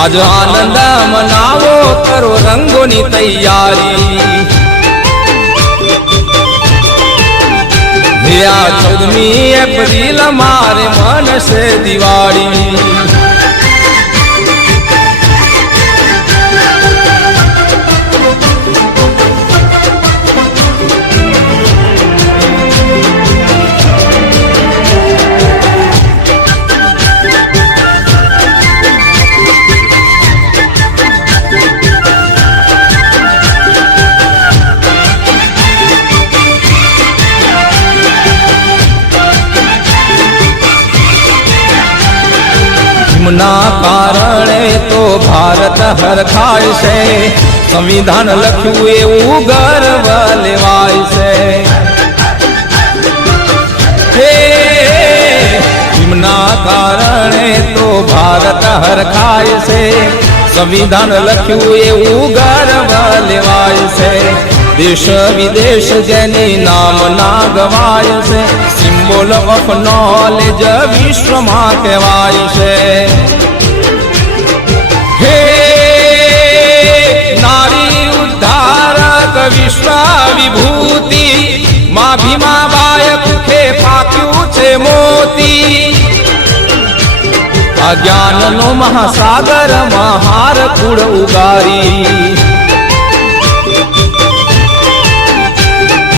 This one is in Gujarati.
આજ આનંદ મનાવો, કરો રંગોની તૈયારી। આ 14મી એપ્રિલ મારે મનસે દિવાળી। ના કારણે તો ભારત હરખાય છે, સંવિધાન લખ્યું એવું ગર્વ લેવાય છે। હે ભીમના કારણે તો ભારત હરખાય છે, સંવિધાન લખ્યું એવું ગર્વ લેવાય છે। દેશ વિદેશ જેની નામ ના ગવાય છે, સિમ્બોલ ઓફ નોલેજ વિશ્વમાં કહેવાય છે। હે નારી ઉદ્ધારક વિશ્વ વિભૂતિ, મા ભીમા બાઈ કુખે પાક્યું છે મોતી। અજ્ઞાનનો મહાસાગર મહાર કુળ ઉગારી,